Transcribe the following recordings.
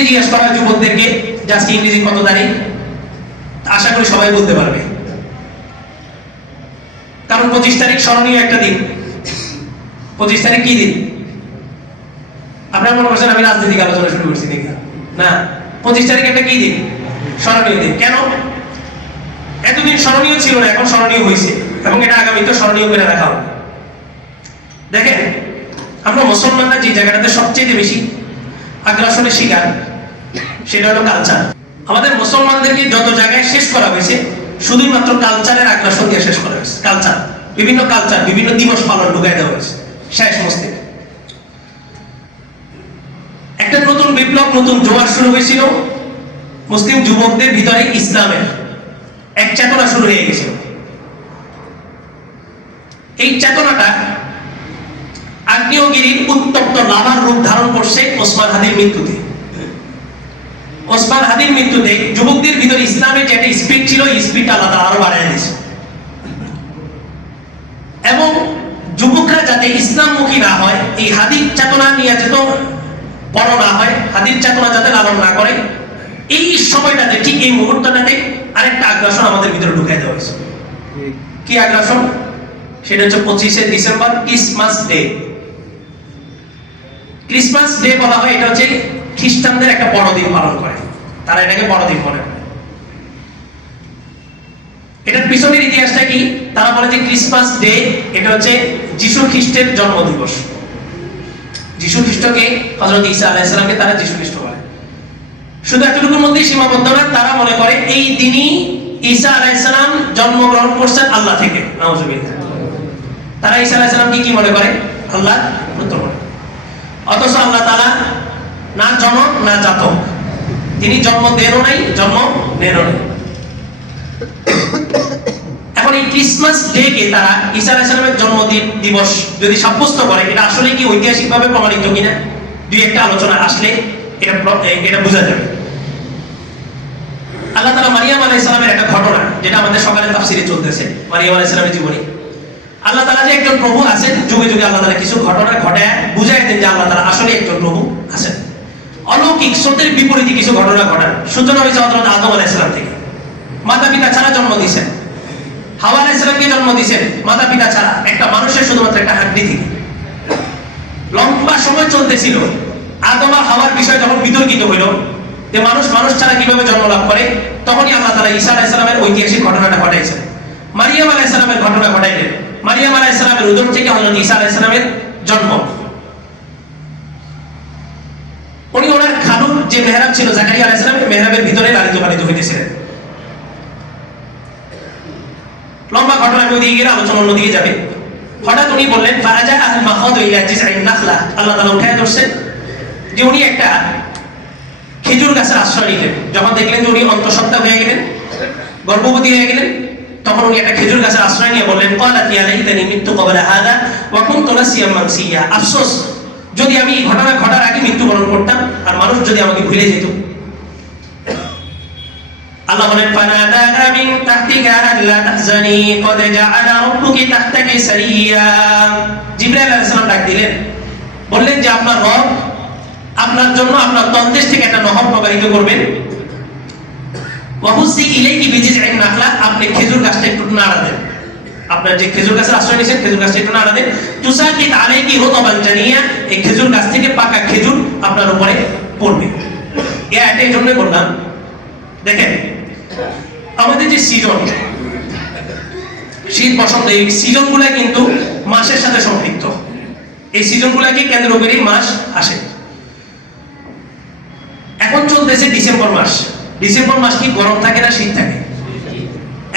যদি জিজ্ঞেস করা যুবকদেরকে আজকে ইংরেজি কত তারিখ, আশা করি সবাই বলতে পারবে। কারণ পঁচিশ তারিখ স্মরণীয় একটা দিন। পঁচিশ তারিখ কি দিন? আপনার মনে করছেন আমি রাজনৈতিক আলোচনা শুরু করছি, দেখি। না, পঁচিশ তারিখ একটা কি দিন? স্মরণীয় দিন। কেন? এতদিন স্মরণীয় ছিল না, এখন স্মরণীয় হয়েছে এবং এটা আগামীতে স্মরণীয় করে রাখা হবে। দেখেন, আমরা মুসলমানরা যে জায়গাটাতে সবচেয়ে বেশি আগ্রাসনের শিকার সেটা হলো কালচার আমাদের মুসলমানদেরকে যত জায়গায় শেষ করা হয়েছে শুধুই মাত্র কালচারের আগ্রাসন দিয়ে শেষ করা হয়েছে। কালচার বিভিন্ন কালচার বিভিন্ন দিবস পালন ঢুকাই দেওয়া হয়েছে। শেষ মস্তিষ্ক একটা নতুন বিপ্লব, নতুন জোয়ার শুরু হয়েছিল। মুসলিম যুবকদের ভিতরে ইসলামের এক চেতনা শুরু হয়ে গেছিল এই চেতনাটা আগ্নেয়গিরির উত্তপ্ত লাভার রূপ ধারণ করছে ওসমান হাদির মৃত্যুতে। ওসমান হাদির মৃত্যুতে যুবকদের ভিতরে ইসলামের যে একটা স্পিড ছিল স্পিডটা আলাদা আরও বাড়ায় দিয়েছে। এবং যুবকরা যাতে ইসলামমুখী না হয়, এই হাদির চেতনা নিয়ে যেত বড় না হয়, হাদির চেতনা যাতে লালন না করে, এই সময়টাতে ঠিক এই মুহূর্তটাতে আরেকটা আগ্রাসন আমাদের ভিতরে ঢুকাই দেওয়া হয়েছে। কি আগ্রাসন? সেটা হচ্ছে পঁচিশে December Christmas Day. Christmas Day বলা হয়, এটা হচ্ছে খ্রিস্টানদের একটা বড়দিন পালন করে। তারা এটাকে বড়দিন মনে করে এটার পিছনের ইতিহাসটা কি? তারা বলে যে ক্রিসমাস ডে, এটা হচ্ছে যিশু খ্রিস্টের জন্ম দিবস যিশু খ্রিস্টকে হজরত ঈসা আলাইসালামকে তারা যিশু খ্রিস্ট বলে। শুধু এতটুকুর মধ্যেই সীমাবদ্ধ না, তারা মনে করে এই দিনই ঈসা আলাইসালাম জন্মগ্রহণ করছেন আল্লাহ থেকে। নাউজুবিল্লাহ তারা ঈসা আলাইসালামকে কি মনে করে? আল্লাহ পুত্র মনে অথচ আল্লাহ তাআলা না জনক, না জাতক। তিনি জন্ম দেনও নাই, জন্ম নেনও নাই। এখন এই ক্রিসমাস ডে কে তারা ঈসা আলাইহিসসালামের জন্মদিন দিবস যদি সাব্যস্ত করে, এটা আসলে কি ঐতিহাসিকভাবে প্রমাণিত কিনা? দুই একটা আলোচনা আসলে এটা এটা বোঝা যাবে। আল্লাহ তাআলা মারিয়াম আলাইহিস সালামের একটা ঘটনা, যেটা আমাদের সকালে তাফসীরে চলতেছে, মারিয়াম আলাইহিস সালামের জীবনী। আল্লাহ তাআলা যে একজন প্রভু আছেন, যুগে যুগে আল্লাহ তাআলা কিছু ঘটনা ঘটায়, বুঝায় দেন যে আল্লাহ তাআলা আসলে একজন প্রভু আছেন। অলৌকিক সত্যের বিপরীতে কিছু ঘটনা ঘটান সূচনা হয়েছে হযরত আদম আলাইহিস সালাম থেকে। মাতা পিতা ছাড়া জন্ম দিয়েছেন। হাওয়া আলাইহিস সালামকে জন্ম দিয়েছেন? মাতা পিতা ছাড়া। একটা মানুষের শুধুমাত্র একটা হাড্ডি থেকে। লম্বা সময় চলতেছিল। আদম আর হাওয়ার বিষয় যখন বিতর্কিত হইল, যে মানুষ মানুষ ছাড়া কীভাবে জন্ম লাভ করে, তখনই আল্লাহ তাআলা ঈসা আলাইহিস সালামের ঐতিহাসিক ঘটনাটা ঘটাইছেন। মারিয়াম আলাইহিস সালামের ঘটনা ঘটাইলেন। মারিয়াম আলাইহিস সালামের উদর থেকে হযরত ঈসা আলাইহিস সালামের জন্ম উনি ওনার খালুর যে মেহরাব ছিল, জাকারিয়া আলাইহিস সালামের মেহরাবের ভিতরে লালিত পালিত হইতেছিলেন লম্বা ঘটনা আমি ওদিকে গেলে আলোচনা অন্যদিকে যাবে। হঠাৎ উনি বললেন, ফারাজা আল মাহাদ নাখলা। আল্লাহ তাআলা উঠায় ধরছেন যে উনি একটা খেজুর গাছের আশ্রয় নিলেন। যখন দেখলেন যে উনি অন্তঃসত্ত্বা হয়ে গেলেন, গর্ভবতী হয়ে গেলেন, তখন উনি একটা খেজুর গাছের আশ্রয় নিয়ে বললেন ক্বালাত ইয়া লাইতানি মিতু ক্বাবলা হাদা ওয়া কুনতু নাসিয়াম মানসিয়া। আফসোস যদি আমি এই ঘটনা ঘটার আগে মৃত্যুবরণ করতাম, আর মানুষ যদি আমাকে ভুলে যেত। আল্লাহ বলেন ফানাদানা মিন তাহতিকা আল্লা তাহজানি, কদ জাআলা রাব্বুকি তাহতাকি সারিয়া। জিবরাইল আলাইহিস সালাম ডাক দিলেন। বললেন যে, আপনার রব আপনার জন্য আপনার তলদেশ থেকে একটা নহর প্রবাহিত করবেন। ওয়াহুসি ইলাইকি বিজিজআইন নাখলা আপনি খেজুর গাছটা একটু নাড়া দেন। আপনার যে খেজুর গাছের আশ্রয় নিয়েছেন, খেজুর গাছটা একটু নাড়া দেন। তুসাকিত আলাইকি রুতাবান জানিয়া এই খেজুর গাছ থেকে পাকা খেজুর আপনার উপরে পড়বে। এটা এই জন্যই বললাম। দেখেন, আমাদের যে সিজন, শীত, বসন্ত, এই সিজন কিন্তু মাসের সাথে সম্পৃক্ত। এই সিজন গুলাকে কেন্দ্র করেই মাস আসে? এখন চলতেছে ডিসেম্বর মাস। ডিসেম্বর মাস কি গরম থাকে না শীত থাকে?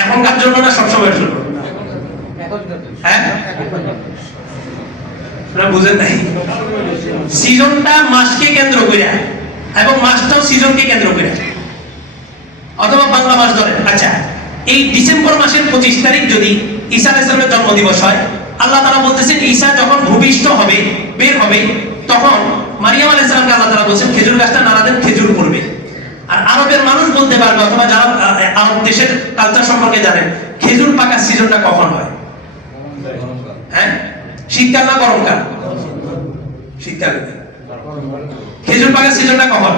এখনকার জন্য না সবসময়ের জন্য? হ্যাঁ? আচ্ছা ঈসা যখন ভূমিষ্ঠ হবে, বের হবে, তখন মারিয়াম আল্লাহ তারা বলছেন, খেজুর গাছটা নানা দেন, খেজুর করবে আর আরবের মানুষ বলতে পারবে অথবা যারা আরব দেশের কালচার সম্পর্কে জানেন, খেজুর পাকার সিজনটা কখন হয়? হ্যাঁ? শীতকাল না গরমকাল? শীতকাল। খেজুর পাকার সিজনটা কখন?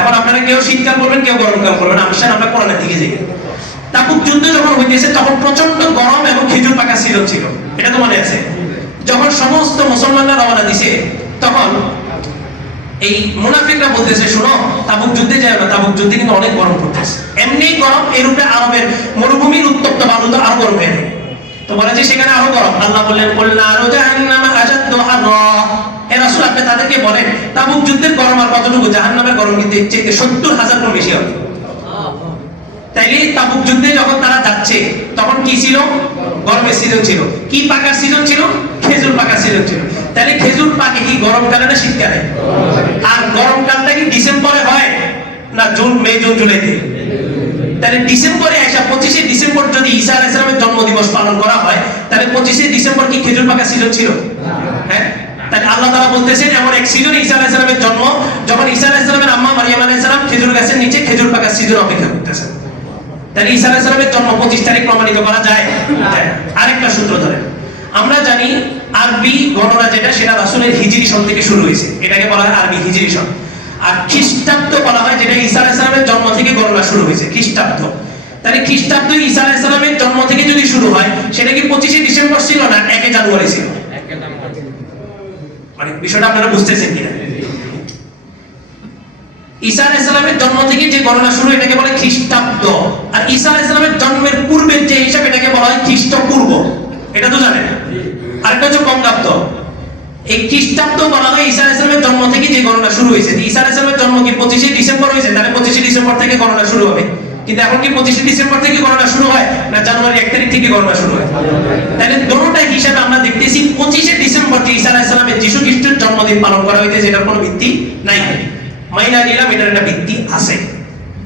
এখন আপনারা কেউ শীতকাল করবেন কেউ গরমকাল করবেন আসেন আমরা কোরআনের দিকে যাই। তাবুক যুদ্ধ যখন হইতেছে, তখন প্রচণ্ড গরম এবং খেজুর পাকার সিজন ছিল। এটা তো মনে আছে। যখন সমস্ত মুসলমানরা রওনা দিছে, তখন এই মুনাফিকরা বলতেছে, শোনো, তাবুক যুদ্ধে যায় না। তাবুক যুদ্ধে কিন্তু অনেক গরম পড়তেছে। এমনি গরম, এরূপে আরবের মরুভূমির উত্তপ্ত বালু তো আরও গরম হয়ে যায় তো যে সেখানে আরও গরম আল্লাহ বললেন বললেন আরও জাহান্নামা হাররা এ রাসূল আপনি তাদেরকে বলেন, তাবুক যুদ্ধের গরম আর কতটুকু? জাহান্নামের গরম কিন্তু চেয়ে সত্তর হাজার গুণ বেশি হবে। তাইলে তাবুক যুদ্ধে যখন তারা যাচ্ছে, তখন কি ছিল? গরমের সিজন ছিল। কি পাকার সিজন ছিল? খেজুর পাকার সিজন ছিল। তাহলে খেজুর পাকে কি গরমকালে না শীতকালে? আর গরমকালটা কি ডিসেম্বরে হয়? না জুন, মে, জুন, জুলাইতে। তাহলে ডিসেম্বরে আসা পঁচিশে ডিসেম্বর যদি ঈসা আলাইহিস সালামের জন্মদিবস পালন করা হয়, তাহলে পঁচিশে ডিসেম্বর কি খেজুর পাকা সিজন ছিল? হ্যাঁ? তাহলে আল্লাহ তাআলা বলতেছেন, এমন এক সিজন ঈসা আলাইহিস সালামের জন্ম, যখন ঈসা আলাইহিস সালামের আম্মা মারিয়াম আলাইহিস সালাম খেজুর গাছের নিচে খেজুর পাকা সিজন অপেক্ষা করতেছেন। তাহলে ঈসা আলাইহিস সালামের জন্ম 25 তারিখ প্রমাণিত করা যায়। যায় আরেকটা সূত্র ধরেন। আমরা জানি আরবি গণনা যেটা, সেটা রাসূলের হিজরি সন থেকে শুরু হয়েছে। এটাকে বলা হয় আরবি হিজরি সন। আর খ্রিস্টাব্দ বলা হয় যেটা ঈসা আলাইহিস সালামের জন্ম থেকে গণনা শুরু হয়েছে, খ্রিস্টাব্দ। তাহলে খ্রিস্টাব্দ ঈসা আলাইহিস সালামের জন্ম থেকে যদি শুরু হয়, সেটা কি 25 ডিসেম্বর ছিল না 1 জানুয়ারি ছিল? মানে বিষয়টা আপনারা বুঝতেছেন কিনা? ঈসা আলাইহিস সালামের জন্ম থেকে যে গণনা শুরু এটাকে বলে খ্রিস্টাব্দ। আর ঈসা আলাইহিস সালামের জন্মের পূর্বের যে হিসাব, এটাকে বলা হয় খ্রিস্টপূর্ব। এটা তো জানেন? আরেকটা হচ্ছে বঙ্গাব্দ। এই খ্রিস্টাব্দ বলা হয় ঈসা আলাইহিস সালামের জন্ম থেকে যে গণনা শুরু হয়েছে। ঈসা আলাইহিস সালামের জন্ম কি 25 ডিসেম্বর হয়েছে? তাহলে 25 ডিসেম্বর থেকে গণনা শুরু হবে। কিন্তু এখন কি 25 ডিসেম্বর থেকে গণনা শুরু হয় না জানুয়ারি 1 তারিখ থেকে গণনা শুরু হয়? তাহলে দোনোটাই হিসাবে আমরা দেখতেছি 25 ডিসেম্বর যে ঈসা আলাইহিস সালামের যিশু খ্রিস্টের জন্মদিন পালন করা হইতেছে এটার কোনো ভিত্তি নাই। মাইনা নিলাম, এটার একটা ভিত্তি আছে।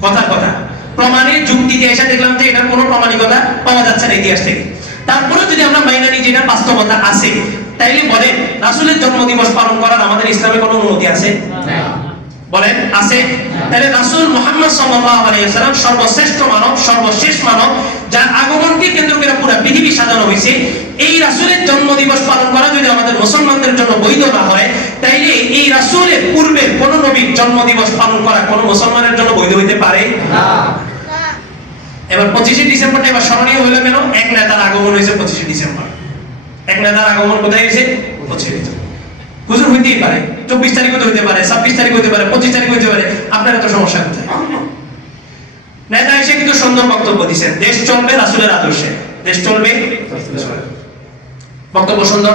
কথা কথা। প্রমাণের যুক্তিতে এসে দেখলাম যে এটার কোনো প্রমাণিকতা পাওয়া যাচ্ছে না ইতিহাস থেকে। তারপরে যদি আমরা মাইনা নিই যে বাস্তবতা আছে তাইলে বলে রাসূলের জন্মদিবস পালন করার আমাদের ইসলামে কোনো অনুমতি আছে? বলেন আছে? তাহলে রাসূল মুহাম্মদ সাল্লাল্লাহু আলাইহি ওয়াসাল্লাম সর্বশ্রেষ্ঠ মানব সর্বশেষ মানব যার আগমনকে কেন্দ্র করে পুরো পৃথিবী সাজানো হয়েছে এই রাসূলের জন্মদিবস পালন করা যদি আমাদের মুসলমানদের জন্য বৈধ না হয় তাইলে এই রাসূলের পূর্বে কোন নবীর জন্মদিবস পালন করা কোন মুসলমানের জন্য বৈধ হইতে পারে? না। এবার পঁচিশে ডিসেম্বরটা এবার স্মরণীয় হলো কেন? এক নেতার আগমন হয়েছে পঁচিশে ডিসেম্বর। এক নেতার আগমন কোথায় হয়েছে পঁচিশে ডিসেম্বর হুজুর হইতেই পারে। চব্বিশ তারিখ হতে পারে, ছাব্বিশ তারিখ হতে পারে, পঁচিশ তারিখ হতে পারে। আপনার এত সমস্যা কোথায়? নেতা এসে কিন্তু সুন্দর বক্তব্য দিচ্ছেন দেশ চলবে রাসুলের আদর্শে। দেশ চলবে? বক্তব্য সুন্দর।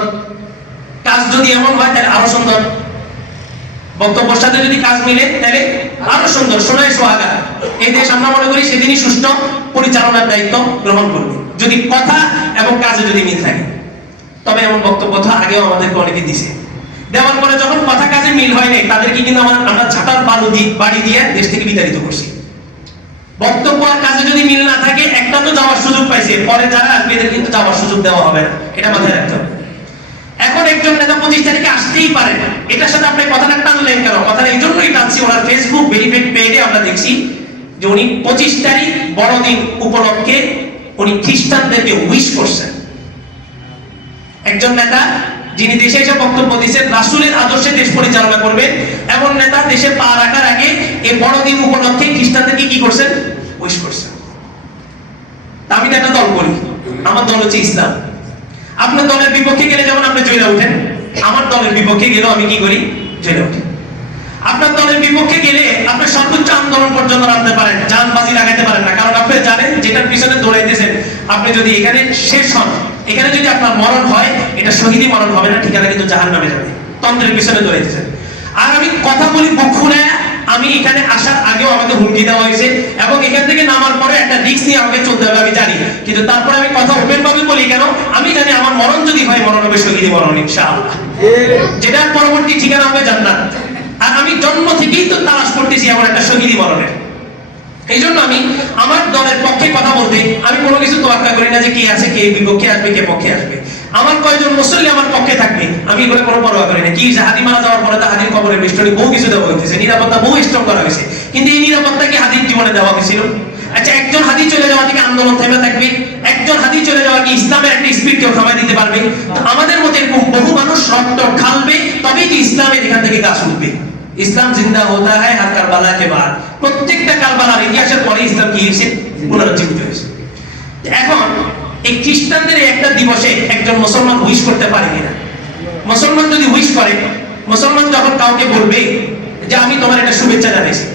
কাজ যদি এমন হয়, তাহলে আরও সুন্দর। বক্তব্যের সাথে যদি কাজ মিলে, তাহলে আরও সুন্দর। শোনায় সোহাগা। এই দেশ আমরা মনে করি সেদিনই সুষ্ঠু পরিচালনার দায়িত্ব গ্রহণ করবে। যদি কথা এবং কাজে যদি মিল থাকে। তবে এমন বক্তব্য তো আগেও আমাদেরকে অনেকে দিছে। দেওয়ার পরে যখন কথা কাজে মিল হয় নাই তাদেরকে কিন্তু আমার আমরা ঝাঁটার বালু বাড়ি দিয়ে দেশ থেকে বিতাড়িত করছি। বক্তব্য আর কাজে যদি মিল না থাকে, একটা তো যাওয়ার সুযোগ পাইছে। পরে যারা আসবে, এদের কিন্তু যাওয়ার সুযোগ দেওয়া হবে না। এটা মাথায় রাখতে হবে। এখন একজন নেতা পঁচিশ তারিখে আসতেই পারে না। এটার সাথে আপনি কথাটা টানলেন কেন? কথাটা এই জন্যই টানছি। ওনার ফেসবুক ভেরিফাইড পেজে আমরা দেখছি যে উনি পঁচিশ তারিখ বড়দিন উপলক্ষে উনি খ্রিস্টানদেরকে উইশ করছেন। একজন নেতা যিনি দেশে এসে বক্তব্য দিচ্ছেন, রাসুলের আদর্শে দেশ পরিচালনা করবেন। এমন নেতা দেশে পা রাখার আগে এই বড়দিন উপলক্ষে খ্রিস্টানদেরকে কি করছেন? উইশ করছেন। আমি একটা দল করি। আমার দল হচ্ছে ইসলাম। আপনার দলের বিপক্ষে গেলে যেমন আপনি জয়লা উঠেন, আমার দলের বিপক্ষে গেলেও আমি কি করি? জয়লা উঠি। আপনার দলের বিপক্ষে গেলে আপনি সর্বোচ্চ আন্দোলন পর্যন্ত রাখতে পারেন যান বাজি লাগাইতে পারেন না। কারণ আপনি জানেন, যেটার পিছনে দৌড়াইতেছেন, আপনি যদি এখানে শেষ হন এখানে যদি আপনার মরণ হয়, এটা শহীদই মরণ হবে না, ঠিকানা কিন্তু জাহান নামে যাবে। তন্ত্রের পিছনে দৌড়াইতেছেন আর আমি কথা বলি খুলে আমি এখানে আসার আগেও আমাকে হুমকি দেওয়া হয়েছে এবং এখান থেকে নামার পরে একটা রিস্ক নিয়ে আমাকে চলতে হবে, আমি জানি। কিন্তু তারপরে আমি কথা ওপেন ভাবে বলি কেন? আমি জানি আমার মরণ যদি হয়, মরণ হবে, শহীদই মরণ ইনশাআল্লাহ। যেটার পরবর্তী ঠিকানা হবে জান্নাত। আর আমি জন্ম থেকেই তো তালাশ করতেছি আমার একটা শহীদই মরণের। এই জন্য আমি আমার দলের পক্ষে কথা বলতে আমি কোনো কিছু তোয়াক্কা করি না যে কে আছে, কে বিপক্ষে আসবে, কে পক্ষে আসবে। আমার কয়জন মুসল্লি আমার পক্ষে থাকবে, আমি এগুলো কোনো পরোয়া করি না। কি হাদি মারা যাওয়ার পরে তো হাদির কবরের বেষ্টনী বহু কিছু দেওয়া হয়েছে নিরাপত্তা বহু স্ট্রং করা হয়েছে কিন্তু এই নিরাপত্তা কি হাদির জীবনে দেওয়া হয়েছিল আচ্ছা একজন হাদি চলে যাওয়া থেকে আন্দোলন থেমে থাকবে, একজন হাদি চলে যাওয়া কি ইসলামের একটা স্পিড কেউ থামায় দিতে পারবে? আমাদের মধ্যে এরকম বহু মানুষ রক্ত ঢালবে, তবেই কি ইসলামের এখান থেকে গাছ উঠবে ইসলাম জিন্দা হতা হয় আর কারবালা কে বাদ প্রত্যেকটা কারবালার ইতিহাসের পরে ইসলাম কি হয়েছে? পুনরুজ্জীবিত হয়েছে। এখন এই খ্রিস্টানদের একটা দিবসে একজন মুসলমান উইশ করতে পারে কিনা? মুসলমান যদি উইশ করে, মুসলমান যখন কাউকে বলবে যে আমি তোমার একটা শুভেচ্ছা জানাইছি,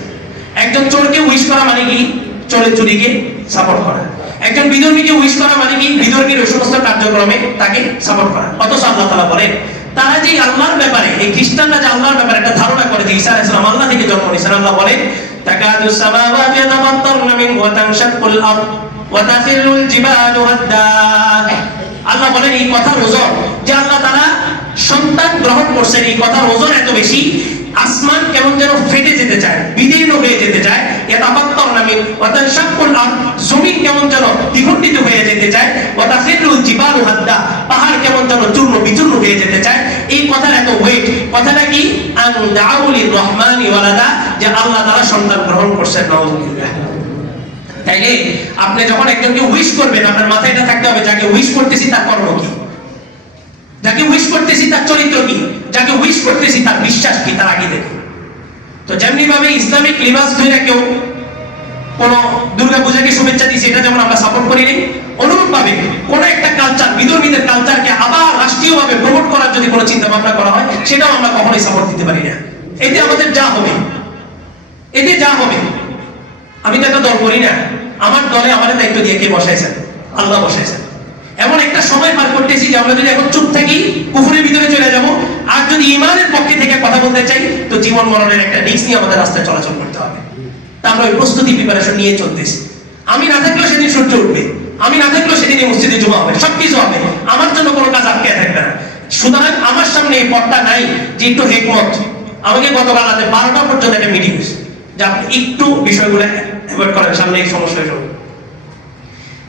একজন চোরকে উইশ করা মানে কি? চোরের চুরিকে সাপোর্ট করা। একজন বিধর্মীকে উইশ করা মানে কি? বিধর্মীর ওই সমস্ত কার্যক্রমে তাকে সাপোর্ট করা। অথচ আল্লাহ তালা বলেন, তারা যে আল্লাহর ব্যাপারে, এই খ্রিস্টানরা যে আল্লাহর ব্যাপারে একটা ধারণা করে যে আলাইহিস আল্লাহ থেকে জন্ম নিয়েছেন, আল্লাহ বলেন তাকাদু السماوات يتفطرن منه وتنشق الارض وتخر الجبال هدا আল্লাহ বলেন, এই কথার ওজন যে আল্লাহ তারা সন্তান গ্রহণ করছেন, এই কথার ওজন এত বেশি যেন ফেটে যেতে চায় বিদীর্ণ হয়ে যেতে চায় নামে শাক্কুল আরদ, জমিন কেমন যেন হয়ে যেতে চায় জিবালু হাদ্দা, পাহাড় কেমন যেন চূর্ণ বিচূর্ণ হয়ে যেতে চায়। এই কথার এত ওয়েট কথাটা কি? আন দাউলির রহমানি ওয়ালাদা, যে আল্লাহ তাআলা সন্তান গ্রহণ করছেন, নাউজুবিল্লাহ। তাইলে আপনি যখন একজনকে উইশ করবেন, আপনার মাথায় এটা থাকতে হবে, যাকে উইশ করতেছি তার কর্ম কি? যাকে উইশ করতেছি তার চরিত্র কি? যাকে উইশ করতেছি তার বিশ্বাস কি? তার আগে দেখে তো যেমনি ভাবে ইসলামিক লিবাস ধরে কেউ কোন দুর্গা পূজাকে শুভেচ্ছা দিচ্ছে এটা যেমন আমরা সাপোর্ট করি নি অনুরূপ ভাবে কোন একটা কালচার বিধর্মীদের কালচারকে আবার রাষ্ট্রীয়ভাবে প্রমোট করার যদি কোনো চিন্তা ভাবনা করা হয়, সেটাও আমরা কখনোই সাপোর্ট দিতে পারি না। এতে আমাদের যা হবে, এতে যা হবে, আমি তো একটা দল করি না, আমার দলে আমাদের দায়িত্ব দিয়ে কে বসাইছেন? আল্লাহ বসাইছেন। এমন একটা সময় পার করতেছি যে আমরা যদি এখন চুপ থাকি, কুফুরের ভিতরে চলে আর যদি ইমানের পক্ষে থেকে কথা বলতে চাই, তো জীবন মরণের একটা রিস্ক নিয়ে আমাদের রাস্তায় চলাচল করতে হবে। তা আমরা ওই প্রস্তুতি প্রিপারেশন নিয়ে চলতেছি। আমি না থাকলেও সেদিন সূর্য উঠবে। আমি না থাকলেও সেদিন মসজিদে জমা হবে। সবকিছু হবে। আমার জন্য কোনো কাজ আটকে থাকবে না। সুতরাং আমার সামনে এই পথটা নাই যে একটু হেকমত। আমাকে গতকাল রাতে বারোটা পর্যন্ত একটা মিটিং হয়েছে। যে আপনি একটু বিষয়গুলো অ্যাভয়েড করেন, সামনে এই সমস্যা হয়ে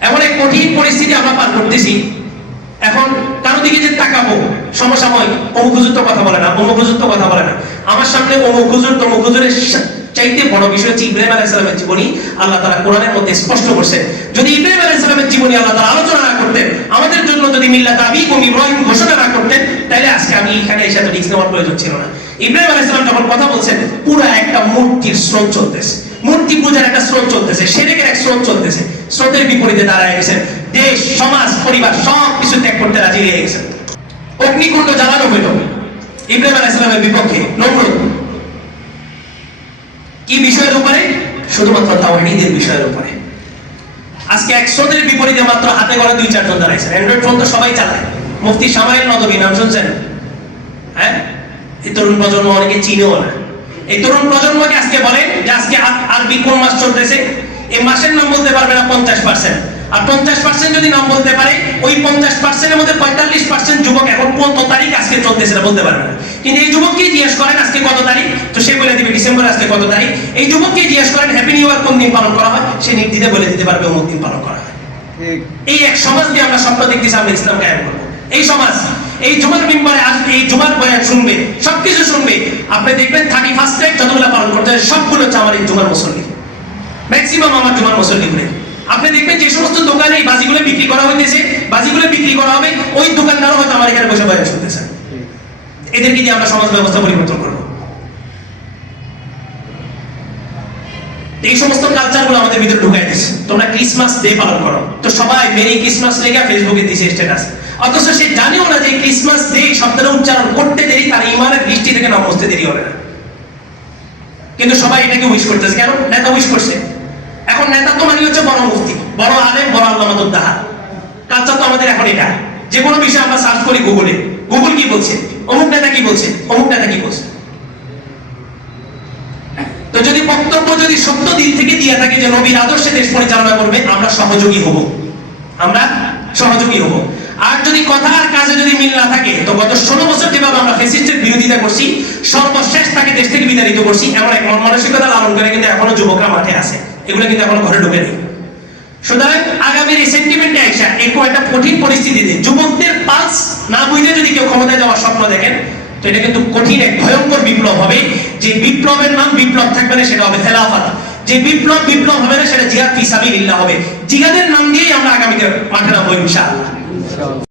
এমন এক কঠিন পরিস্থিতি আমরা পার করতেছি। এখন কারও দিকে যে তাকাবো সমসাময়িক তো কথা বলে না, অমুক হুজুর তো কথা বলে না। আমার সামনে তমুক হুজুরের চাইতে বড় বিষয় হচ্ছে ইব্রাহিম আলাইহিস সালামের জীবনী। আল্লাহ তাআলা কোরআনের মধ্যে স্পষ্ট করছে, যদি ইব্রাহিম আলাইহিস সালামের জীবনী আল্লাহ তাআলা আলোচনা না করতেন, আমাদের জন্য যদি মিল্লাত আবিকুম ইব্রাহিম ঘোষণা না করতেন তাহলে আজকে আমি এখানে এসে রিস্ক নেওয়ার প্রয়োজন ছিল না। ইব্রাহিম আলাইহিস সালাম যখন কথা বলছেন, পুরো একটা মূর্তির স্রোত চলতেছে। মূর্তি পূজার একটা স্রোত চলতেছে, সেরেকের এক স্রোত চলতেছে। স্রোতের বিপরীতে দাঁড়ায় গেছেন। দেশ, সমাজ, পরিবার সব কিছু ত্যাগ করতে রাজি হয়ে গেছেন। অগ্নিকুণ্ড জ্বালানো হইল ইব্রাহিম আলাইহিস সালামের বিপক্ষে। নমরুদ কি বিষয়ের উপরে? শুধুমাত্র তাওহীদের বিষয়ের উপরে। আজকে একশোদের বিপরীতে মাত্র হাতে গড়ে দুই, চারজন দাঁড়াইছে অ্যান্ড্রয়েড ফোন তো সবাই চালায়। মুফতি সামাইল নদবী নাম শুনছেন? হ্যাঁ? এই তরুণ প্রজন্ম অনেকে চিনেও না। এই তরুণ প্রজন্মকে আজকে বলে যে আজকে আরবি কোন মাস চলতেছে? এই মাসের নাম বলতে পারবে না পঞ্চাশ পার্সেন্ট আর পঞ্চাশ পার্সেন্ট যদি নাম বলতে পারে ওই পঞ্চাশ পার্সেন্টের মধ্যে পঁয়তাল্লিশ পার্সেন্ট যুবক এখন কত তারিখ আজকে চলতেছে না বলতে পারবে না। কিন্তু এই যুবককে জিজ্ঞেস করেন আজকে কত তারিখ? তো সে বলে দিবে ডিসেম্বর আজকে কত তারিখ? এই যুবককে জিজ্ঞেস করেন হ্যাপি নিউ ইয়ার কোন দিন পালন করা হয়? সে নির্দ্বিধে বলে দিতে পারবে অমুক দিন পালন করা হয়। এই এক সমাজ দিয়ে আমরা স্বপ্ন দেখতেছি আমরা ইসলাম কায়েম করব। এই সমাজ এই জুমার মিম্বারে আসবে এই জুমার বয়ান শুনবে সবকিছু শুনবে। আপনি দেখবেন থার্টি ফার্স্ট টাইম যতগুলো পালন করতে হয় সবগুলো হচ্ছে আমার এই জুমার মুসল্লি। ম্যাক্সিমাম আমার জুমার মুসল্লি আপনি দেখবেন যে সমস্ত দোকানে এই বাজিগুলো বিক্রি করা হইতেছে, বাজিগুলো বিক্রি করা হবে, ওই দোকানদারও হয়তো আমার এখানে বসে বয়ান শুনতেছেন এদেরকে দিয়ে আমরা সমাজ ব্যবস্থা পরিবর্তন করব। এই সমস্ত কালচারগুলো আমাদের ভিতরে ঢুকাই দিচ্ছে তোমরা ক্রিসমাস ডে পালন করো। তো সবাই মেরি ক্রিসমাস লেগে ফেসবুকে দিছে স্ট্যাটাস অথচ সে জানেও না যে ক্রিসমাস ডে শব্দটা উচ্চারণ করতে দেরি, তার ইমানের দৃষ্টি থেকে নাম বসতে দেরি হবে না। কিন্তু সবাই এটাকে উইশ করতেছে। কেন? নেতা উইশ করছে। এখন নেতা তো মানে হচ্ছে বড় মুফতি বড় আলেম বড় আল্লামাতুদ্দাহা কালচার তো আমাদের এখন এটা। যে কোনো বিষয় আমরা সার্চ করি গুগলে গুগল কি বলছে? অমুক নেতা কি বলছে? অমুক নেতা কি বলছে? তো যদি বক্তব্য যদি সত্য দিক থেকে দিয়ে থাকে যে নবীর আদর্শে দেশ পরিচালনা করবে, আমরা সহযোগী হব। আমরা সহযোগী হব। আর যদি কথা আর কাজে যদি মিল না থাকে, তো গত ষোলো বছর যেভাবে আমরা ফেসিস্টের বিরোধিতা করছি, সর্বশেষ তাকে দেশ থেকে বিতাড়িত করছি, এমন এক মন মানসিকতা লালন করে কিন্তু এখনও যুবকরা মাঠে আছে। এগুলো কিন্তু এখনও ঘরে ঢুকে নেই সুতরাং আগামীর এই সেন্টিমেন্টে আইসা এরকম একটা কঠিন পরিস্থিতিতে যুবকদের পালস না বুঝে যদি কেউ ক্ষমতায় যাওয়ার স্বপ্ন দেখেন, তো এটা কিন্তু কঠিন এক ভয়ঙ্কর বিপ্লব হবে। যে বিপ্লবের নাম বিপ্লব থাকবে না, সেটা হবে খেলাফত। যে বিপ্লব বিপ্লব হবে না, সেটা জিহাদ ফিসাবিলিল্লাহ হবে। জিহাদের নাম দিয়েই আমরা আগামীতে নামবো ইনশাআল্লাহ ইনশাআল্লাহ।